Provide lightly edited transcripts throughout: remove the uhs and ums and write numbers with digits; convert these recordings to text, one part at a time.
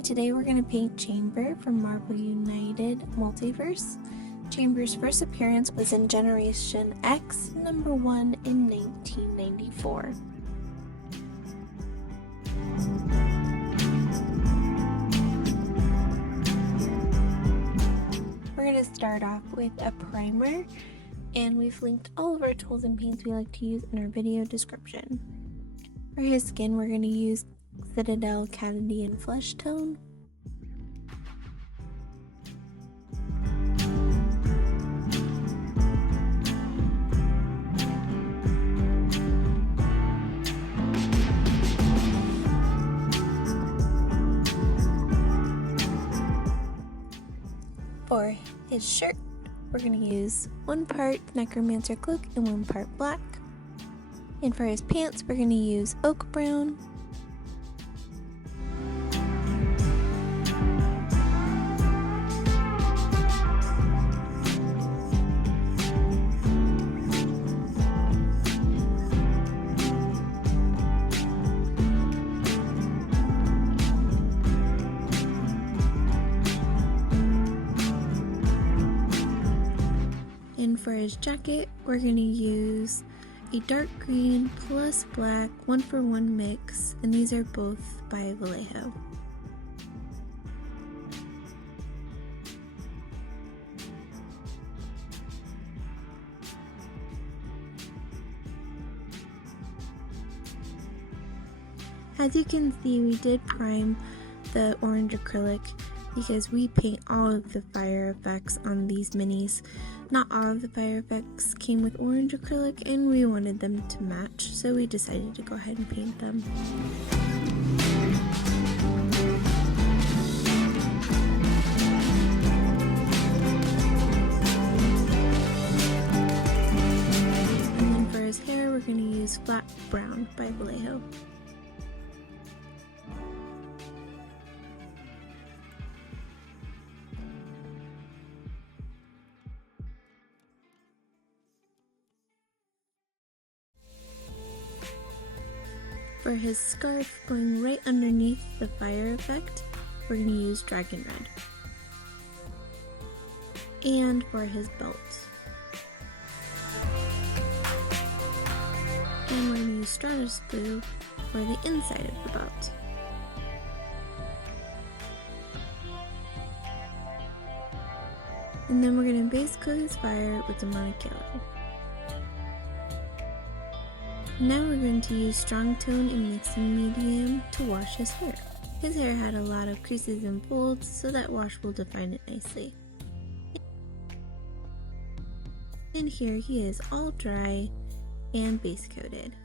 Hi, today we're going to paint Chmaber from Marvel United Multiverse. Chmaber's first appearance was in Generation X #1 in 1994. We're going to start off with a primer, and we've linked all of our tools and paints we like to use in our video description. For his skin, we're going to use Citadel Cadidian Flesh Tone. For his shirt, we're going to use 1 part Necromancer Cloak and 1 part black. And for his pants, we're going to use Oak Brown. And for his jacket, we're going to use a dark green plus black 1-for-1 mix, and these are both by Vallejo. As you can see, we did prime the orange acrylic because we paint all of the fire effects on these minis. Not all of the fire effects came with orange acrylic, and we wanted them to match, so we decided to go ahead and paint them. And then for his hair, we're going to use Flat Brown by Vallejo. For his scarf, going right underneath the fire effect, we're going to use Dragon Red. And for his belt. And we're going to use Stratus Blue for the inside of the belt. And then we're going to base coat his fire with Daemonic Yellow. Now we're going to use Strong Tone and Mixing Medium to wash his hair. His hair had a lot of creases and folds, so that wash will define it nicely. And here he is all dry and base coated.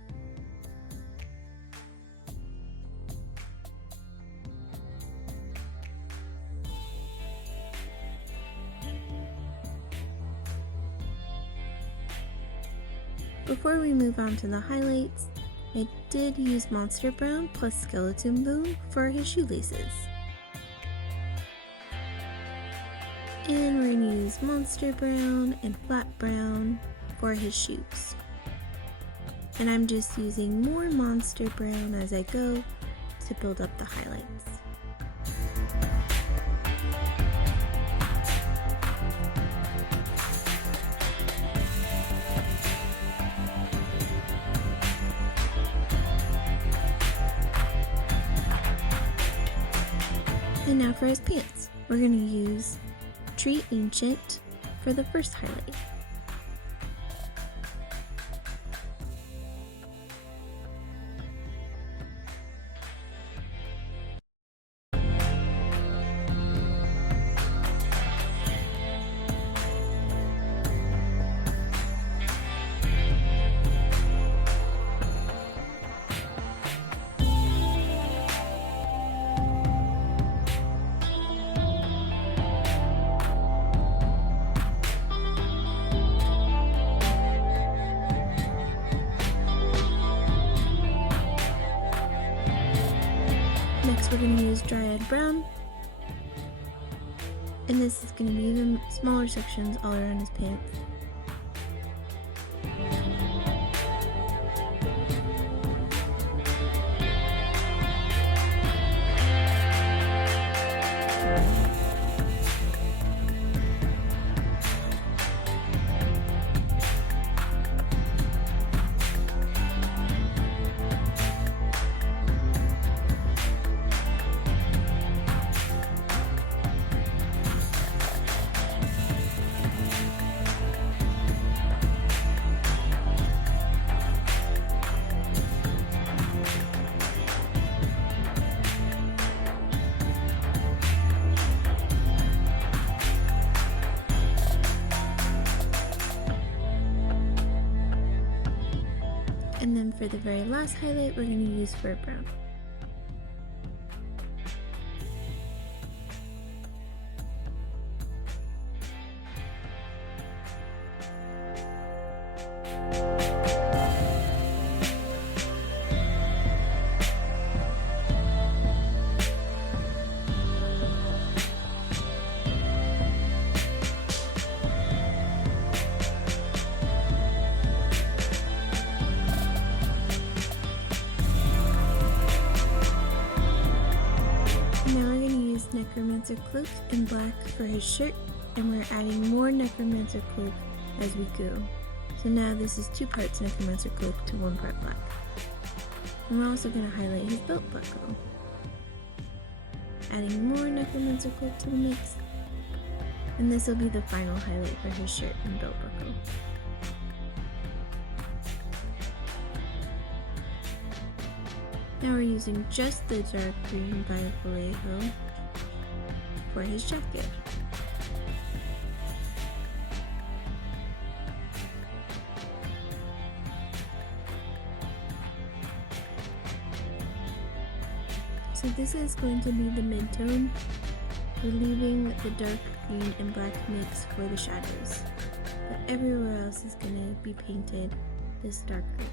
Before we move on to the highlights, I did use Monster Brown plus Skeleton Bone for his shoelaces. And we're going to use Monster Brown and Flat Brown for his shoes. And I'm just using more Monster Brown as I go to build up the highlights. And now for his pants, we're going to use Tree Ancient for the first highlight. Next we're going to use Dryad Brown, and this is going to be even smaller sections all around his pants. then for the very last highlight, we're going to use fur brown. Necromancer cloak in black for his shirt, and we're adding more Necromancer cloak as we go. So now this is 2 parts Necromancer cloak to 1 part black. And we're also going to highlight his belt buckle. Adding more Necromancer cloak to the mix. And this will be the final highlight for his shirt and belt buckle. Now we're using just the dark green by Vallejo for his jacket. So this is going to be the mid-tone. We're leaving the dark green and black mix for the shadows, but everywhere else is going to be painted this dark green.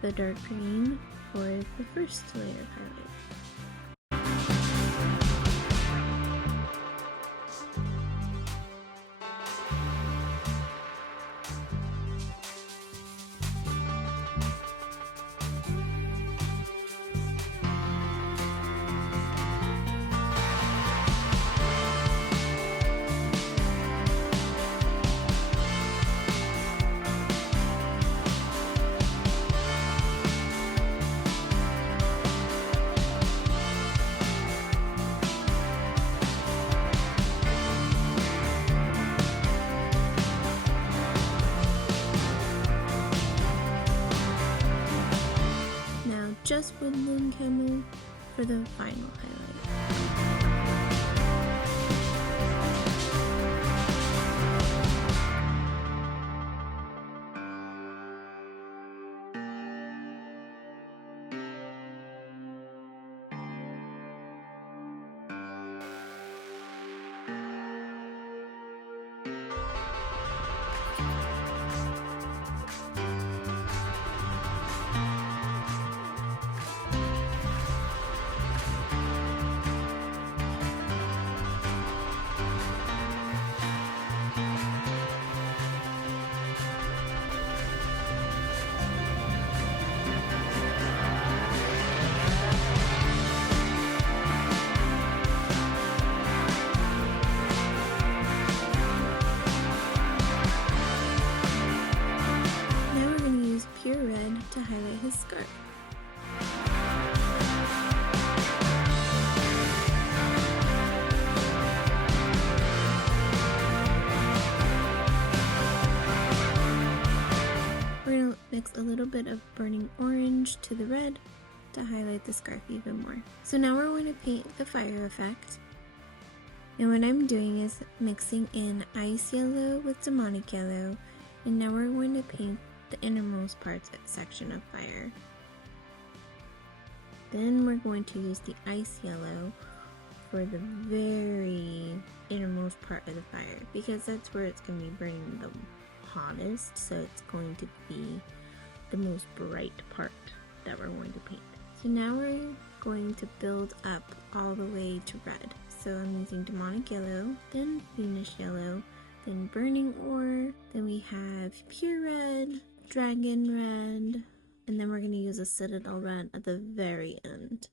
The dark green for the first layer of highlight. Just woodland camo for the final highlight. To highlight his scarf. We're going to mix a little bit of burning orange to the red to highlight the scarf even more. So now we're going to paint the fire effect. And what I'm doing is mixing in ice yellow with demonic yellow, and now we're going to paint the innermost parts section of fire. Then we're going to use the ice yellow for the very innermost part of the fire, because that's where it's going to be burning the hottest, so it's going to be the most bright part that we're going to paint. So now we're going to build up all the way to red. So I'm using Daemonic yellow, then Fiendish yellow, then burning ore, then we have pure red, dragon red, and then we're going to use a citadel red at the very end.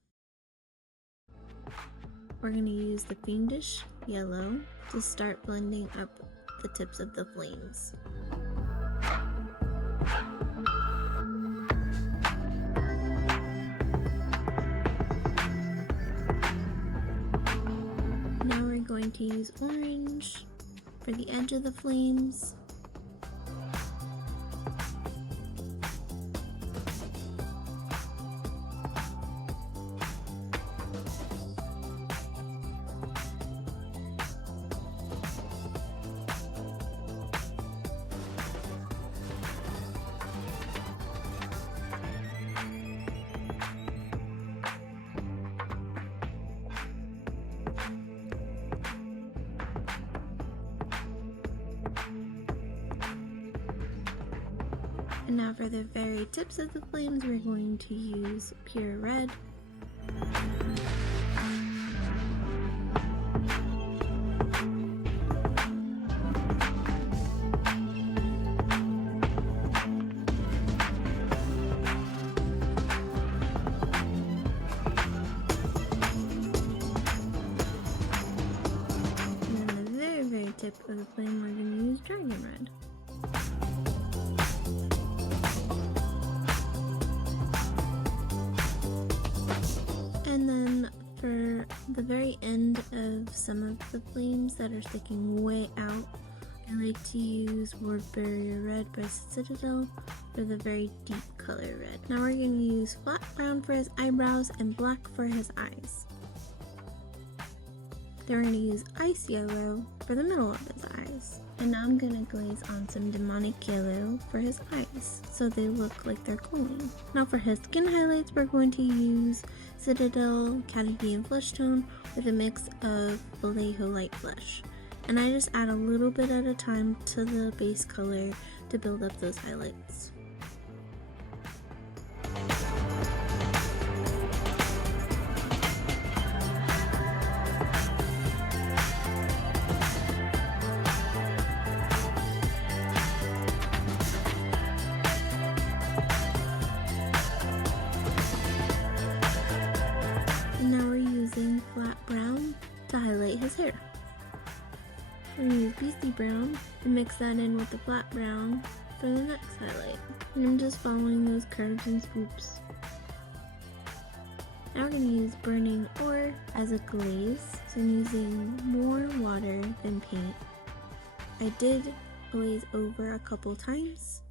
We're going to use the Fiendish yellow to start blending up the tips of the flames. Now we're going to use orange for the edge of the flames. And now for the very tips of the flames, we're going to use pure red. And then the very, very tip of the flame, we're going to use dragon red. And then for the very end of some of the flames that are sticking way out, I like to use Ward Barrier Red by Citadel for the very deep color red. Now we're going to use flat brown for his eyebrows and black for his eyes. Then we're going to use ice yellow for the middle of his eyes. And now I'm going to glaze on some Daemonic yellow for his eyes, so they look like they're glowing. Now for his skin highlights, we're going to use Citadel Canadian Flesh Tone with a mix of Vallejo Light Flesh. And I just add a little bit at a time to the base color to build up those highlights. Flat brown to highlight his hair. I'm going to use Beastie Brown and mix that in with the flat brown for the next highlight. And I'm just following those curves and swoops. Now we're going to use Burning Ore as a glaze. So I'm using more water than paint. I did glaze over a couple times.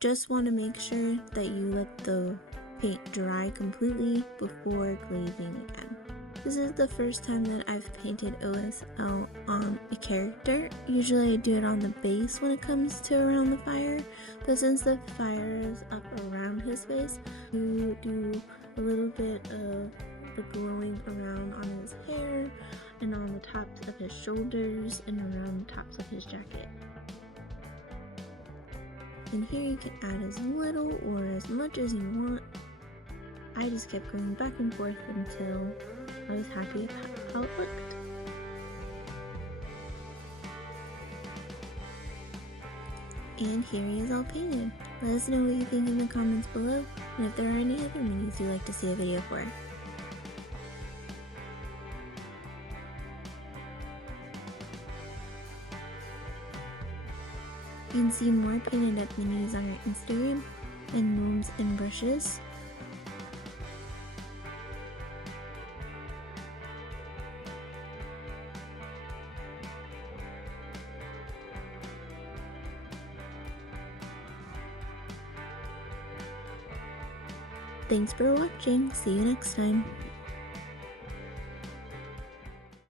Just want to make sure that you let the paint dry completely before glazing again. This is the first time that I've painted OSL on a character. Usually I do it on the base when it comes to around the fire, but since the fire is up around his face, you do a little bit of the glowing around on his hair and on the tops of his shoulders and around the tops of his jacket. And here you can add as little or as much as you want. I just kept going back and forth until I was happy with how it looked. And here he is all painted. Let us know what you think in the comments below, and if there are any other minis you'd like to see a video for. You can see more painted up minis on our Instagram and Gnomes and Brushes. Thanks for watching. See you next time.